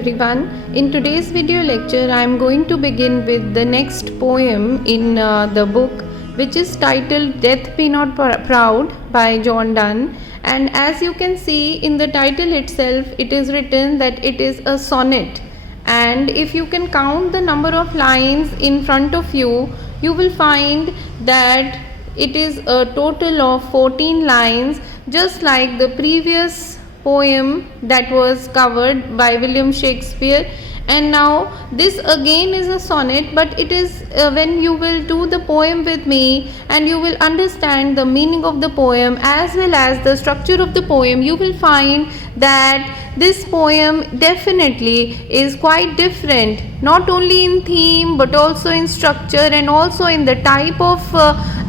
everyone. In today's video lecture, I am going to begin with the next poem in the book, which is titled Death Be Not Proud by John Donne. And as you can see in the title itself, it is written that it is a sonnet. And if you can count the number of lines in front of you, you will find that it is a total of 14 lines, just like the previous poem that was covered by William Shakespeare. And now this again is a sonnet, but it is when you will do the poem with me and you will understand the meaning of the poem as well as the structure of the poem, you will find that this poem definitely is quite different, not only in theme but also in structure and also in the type of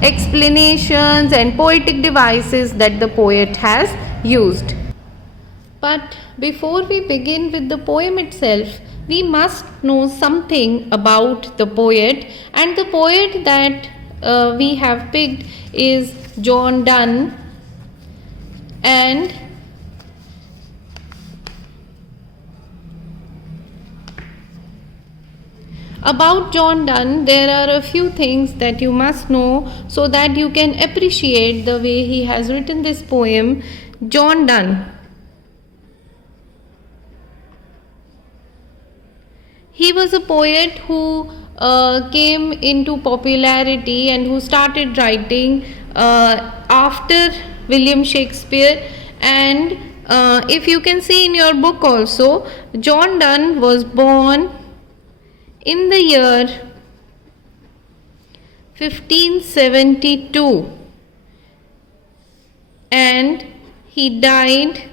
explanations and poetic devices that the poet has used. But before we begin with the poem itself, we must know something about the poet, and the poet that we have picked is John Donne. And about John Donne, there are a few things that you must know so that you can appreciate the way he has written this poem. John Donne. He was a poet who came into popularity and who started writing after William Shakespeare. And if you can see in your book also, John Donne was born in the year 1572 and he died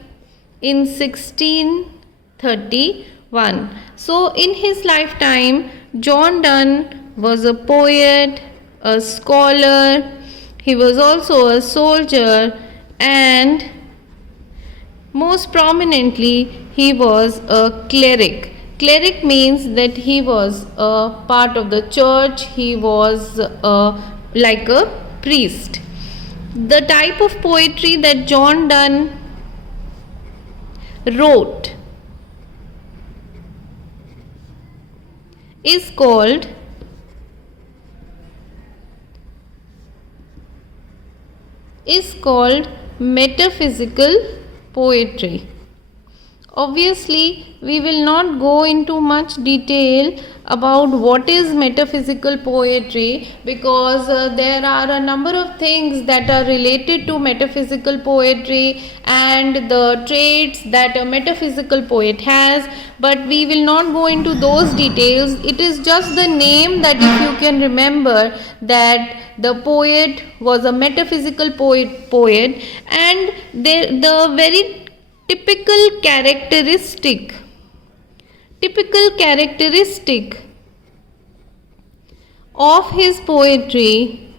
in 1631. So in his lifetime, John Donne was a poet, a scholar, he was also a soldier, and most prominently he was a cleric. Cleric means that he was a part of the church, he was like a priest. The type of poetry that John Donne wrote is called metaphysical poetry. Obviously, we will not go into much detail about what is metaphysical poetry, because there are a number of things that are related to metaphysical poetry and the traits that a metaphysical poet has, but we will not go into those details. It is just the name that if you can remember that the poet was a metaphysical poet, and the very typical characteristic of his poetry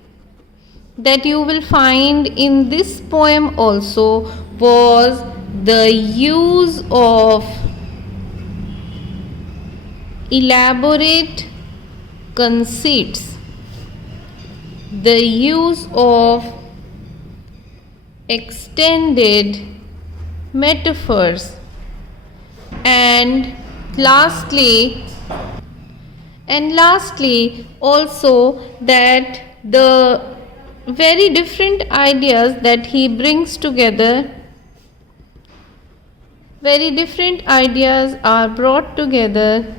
that you will find in this poem also was the use of elaborate conceits, the use of extended metaphors, and lastly also that the very different ideas that he brings together, very different ideas are brought together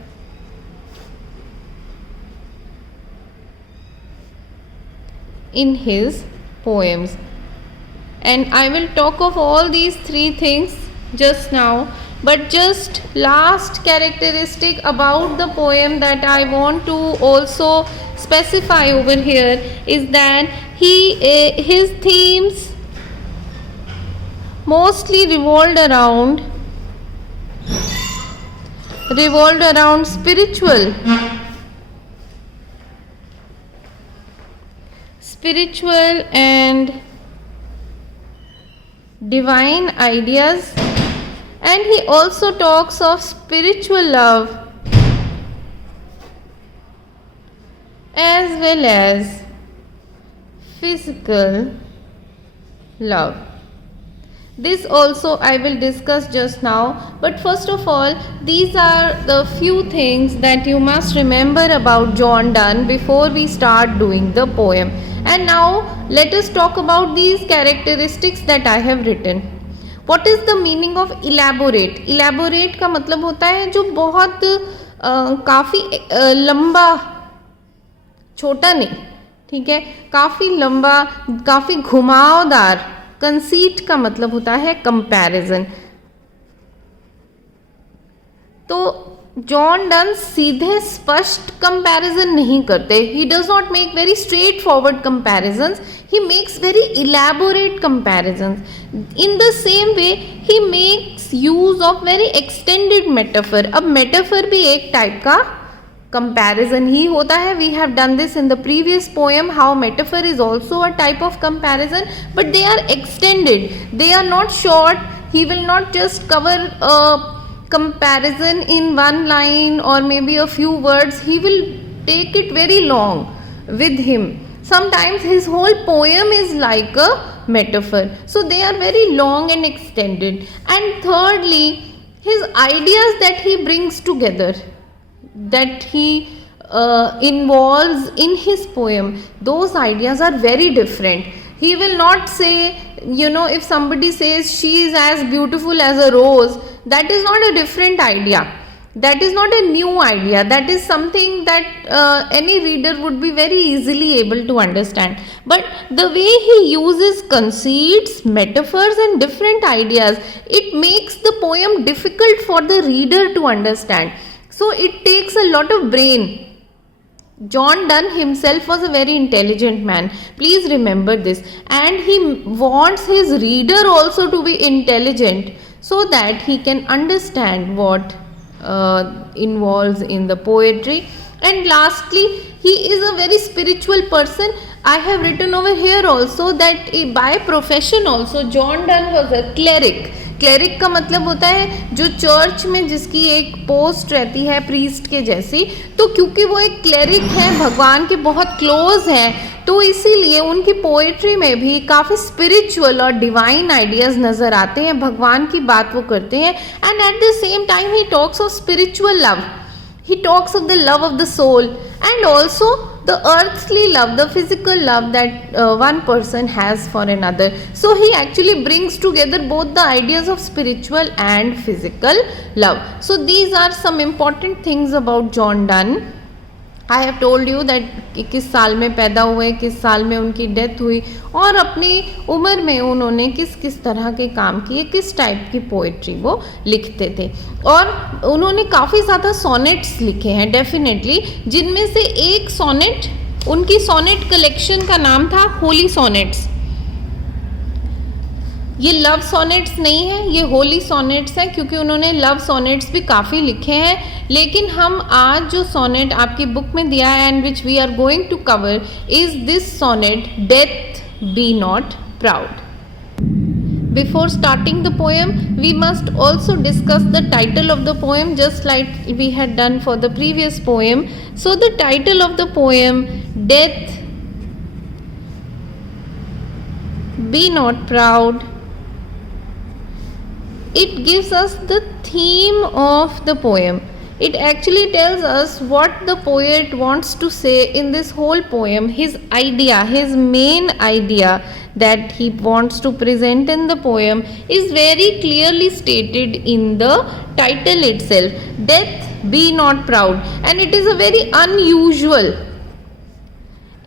in his poems. And I will talk of all these three things just now, but just last characteristic about the poem that I want to also specify over here is that his themes mostly revolved around spiritual and divine ideas, and he also talks of spiritual love as well as physical love. This also I will discuss just now, but first of all, these are the few things that you must remember about John Donne before we start doing the poem. And now let us talk about these characteristics that I have written. What is the meaning of elaborate? Elaborate का मतलब होता है जो बहुत काफ़ी लंबा, छोटा नहीं, ठीक है, काफ़ी लंबा, काफ़ी घुमावदार. कंसीट का मतलब होता है कंपैरिजन. तो जॉन डन सीधे स्पष्ट कंपैरिजन नहीं करते. He does not make very straight forward comparisons. He makes very elaborate comparisons. In the same way he makes use of very extended metaphor. अब मेटाफर भी एक टाइप का comparison ही होता है. We have done this in the previous poem, how metaphor is also a type of comparison, but they are extended, they are not short. He will not just cover a comparison in one line or maybe a few words. He will take it very long with him. Sometimes his whole poem is like a metaphor, so they are very long and extended. And thirdly, his ideas that he brings together, that he involves in his poem, those ideas are very different. He will not say, if somebody says she is as beautiful as a rose, that is not a different idea, that is not a new idea, that is something that any reader would be very easily able to understand. But the way he uses conceits, metaphors and different ideas, it makes the poem difficult for the reader to understand. So it takes a lot of brain. John Donne himself was a very intelligent man. Please remember this. And he wants his reader also to be intelligent so that he can understand what involves in the poetry. And lastly, he is a very spiritual person. I have written over here also that by profession also John Donne was a cleric. Cleric का मतलब होता है जो church में जिसकी एक post रहती है प्रीस्ट के जैसी. तो क्योंकि वो एक क्लेरिक है, भगवान के बहुत क्लोज हैं, तो इसीलिए उनकी पोएट्री में भी काफ़ी स्पिरिचुअल और डिवाइन आइडियाज़ नज़र आते हैं. भगवान की बात वो करते हैं. And at the same time he talks of spiritual love. He talks of the love of the soul and also the earthly love, the physical love that one person has for another. So he actually brings together both the ideas of spiritual and physical love. So these are some important things about John Donne. I have told you that किस साल में पैदा हुए, किस साल में उनकी death हुई और अपनी उम्र में उन्होंने किस किस तरह के काम किए, किस टाइप की पोइट्री वो लिखते थे. और उन्होंने काफ़ी ज़्यादा सोनेट्स लिखे हैं डेफिनेटली, जिनमें से एक सोनेट, उनकी सोनेट कलेक्शन का नाम था होली सोनेट्स. ये लव सोनेट्स नहीं है, ये होली सोनेट्स हैं, क्योंकि उन्होंने लव सोनेट्स भी काफ़ी लिखे हैं. लेकिन हम आज जो सोनेट आपकी बुक में दिया है and which we are going to cover is this sonnet, death be not proud. Before starting the poem, we must also discuss the title of the poem, just like we had done for the previous poem. So the title of the poem, Death Be Not Proud, it gives us the theme of the poem. It actually tells us what the poet wants to say in this whole poem. His idea, his main idea that he wants to present in the poem is very clearly stated in the title itself, Death Be Not Proud. And it is a very unusual,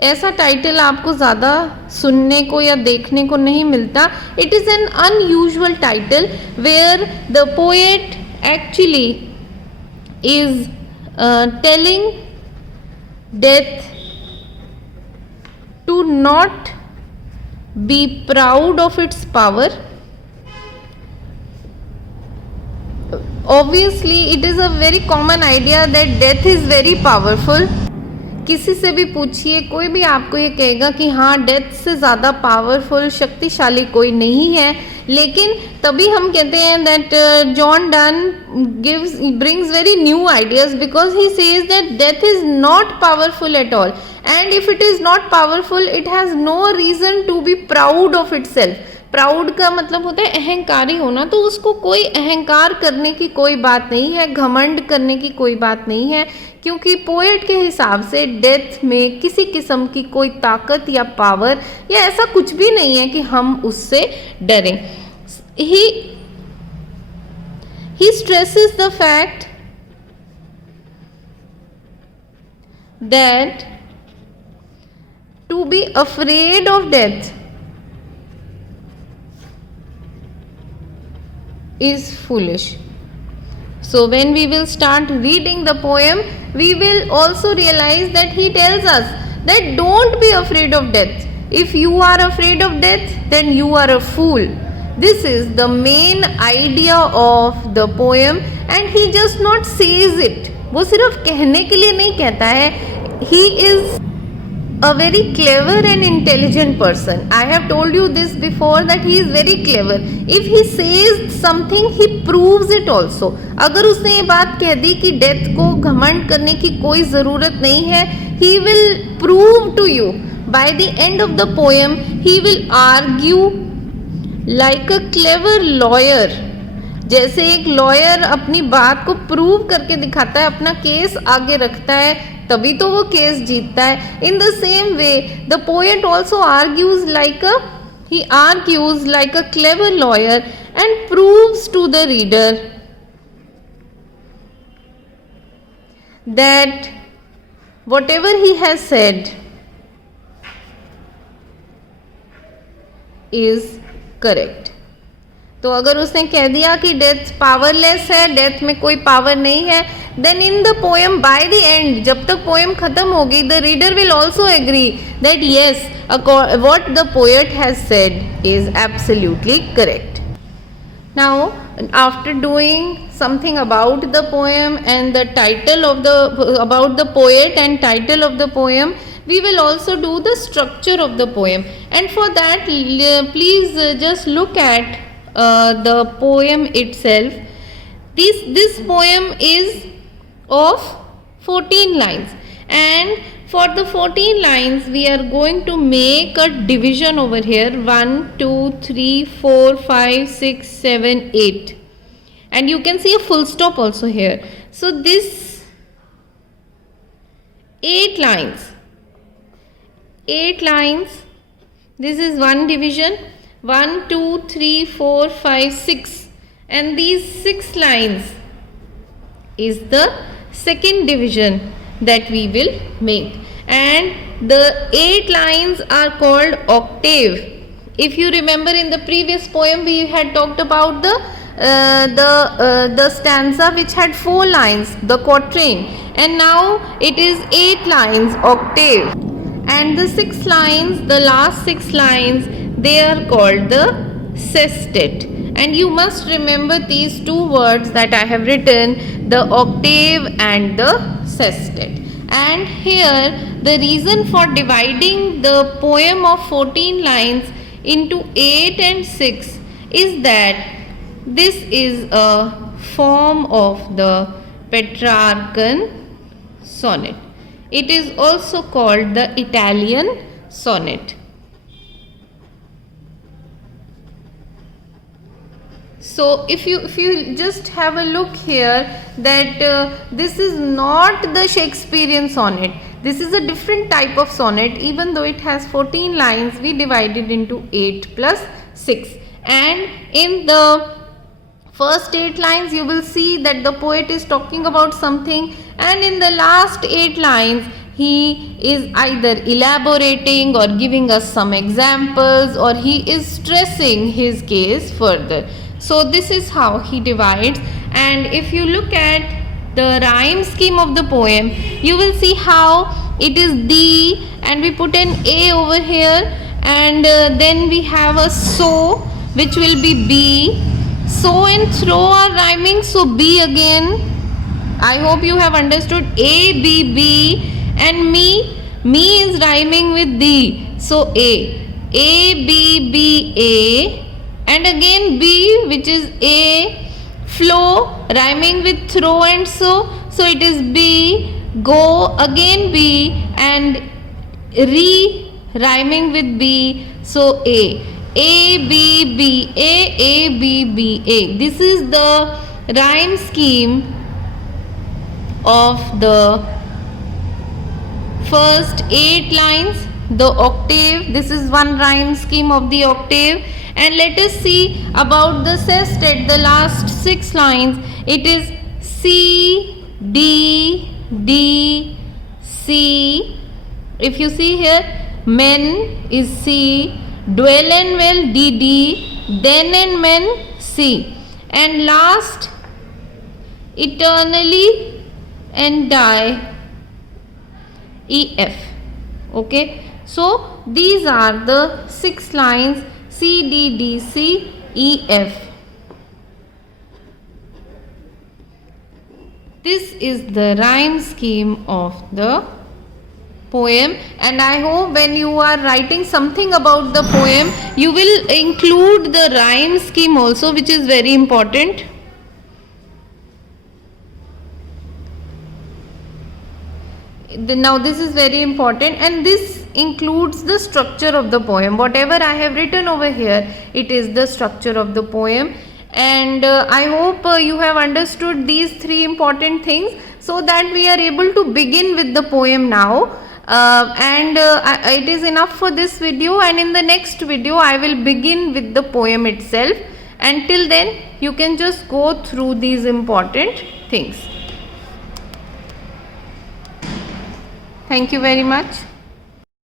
ऐसा title आपको ज़्यादा सुनने को या देखने को नहीं मिलता. It is an unusual title where the poet actually is telling death to not be proud of its power. Obviously, it is a very common idea that death is very powerful. किसी से भी पूछिए, कोई भी आपको ये कहेगा कि हाँ, डेथ से ज़्यादा पावरफुल, शक्तिशाली कोई नहीं है. लेकिन तभी हम कहते हैं that John Donne brings very new ideas, because he says that death is not powerful at all. And if it is not powerful, it has no reason to be proud of itself, proud का मतलब होता है अहंकारी होना, तो उसको कोई अहंकार करने की कोई बात नहीं है, घमंड करने की कोई बात नहीं है, क्योंकि पोएट के हिसाब से डेथ में किसी किस्म की कोई ताकत या पावर या ऐसा कुछ भी नहीं है कि हम उससे डरें. He stresses the fact that to be afraid of death is foolish. So when we will start reading the poem, we will also realize that he tells us that don't be afraid of death. If you are afraid of death, then you are a fool. This is the main idea of the poem, and he just not says it. वो सिर्फ कहने के लिए नहीं कहता है. He is a very clever and intelligent person. I have told you this before that he is very clever. If he says something, he proves it also. अगर उसने ये बात कह दी कि डेथ को घमंड करने की कोई ज़रूरत नहीं है, he will prove to you. By the end of the poem, he will argue like a clever lawyer. जैसे एक लॉयर अपनी बात को प्रूव करके दिखाता है, अपना केस आगे रखता है, तभी तो वो केस जीतता है. In the same way the poet also argues like a clever lawyer and proves to the reader that whatever he has said is correct. तो अगर उसने कह दिया कि डेथ पावरलेस है, डेथ में कोई पावर नहीं है, then in the poem by the end, जब तक पोएम खत्म होगी, the reader will also agree that yes what the poet has said is absolutely correct. Now after doing something about the poem and the title of about the poet and title of the poem, we will also do the structure of the poem, and for that please just look at the poem itself. This poem is of 14 lines, and for the 14 lines we are going to make a division over here: 1 2 3 4 5 6 7 8, and you can see a full stop also here. So this 8 lines, this is one division, 1 2 3 4 5 6, and these 6 lines is the second division that we will make, and the 8 lines are called octave. If you remember, in the previous poem we had talked about the stanza which had 4 lines, the quatrain, and now it is 8 lines, octave, and the 6 lines, the last 6 lines, they are called the sestet. And you must remember these 2 words that I have written, the octave and the sestet. And here the reason for dividing the poem of 14 lines into 8 and 6 is that this is a form of the Petrarchan sonnet. It is also called the Italian sonnet. So if you just have a look here, that this is not the Shakespearean sonnet. This is a different type of sonnet. Even though it has 14 lines, we divide it into 8 plus 6. And in the first 8 lines, you will see that the poet is talking about something, and in the last 8 lines, he is either elaborating or giving us some examples, or he is stressing his case further. So this is how he divides. And if you look at the rhyme scheme of the poem, you will see how it is D, and we put an A over here, and then we have a so, which will be B. So and throw are rhyming, so B again. I hope you have understood. A, B, B, and me is rhyming with D, so A, B, B, A, and again B, which is A. Flow rhyming with throw and so it is B. Go, again B, and re rhyming with B, so A. A B B A B B A. This is the rhyme scheme of the first 8 lines. The octave, this is one rhyme scheme of the octave. And let us see about the sestet, the last 6 lines. It is C D D C. If you see here, men is C, dwell and well D D, then and men C, and last eternally and die E F. Okay, so these are the 6 lines C D D C E F. This is the rhyme scheme of the poem, and I hope when you are writing something about the poem, you will include the rhyme scheme also, which is very important. Now this is very important, and this includes the structure of the poem. Whatever I have written over here, it is the structure of the poem. And I hope you have understood these 3 important things, so that we are able to begin with the poem now. It is enough for this video, and in the next video I will begin with the poem itself. Until then, you can just go through these important things. Thank you very much.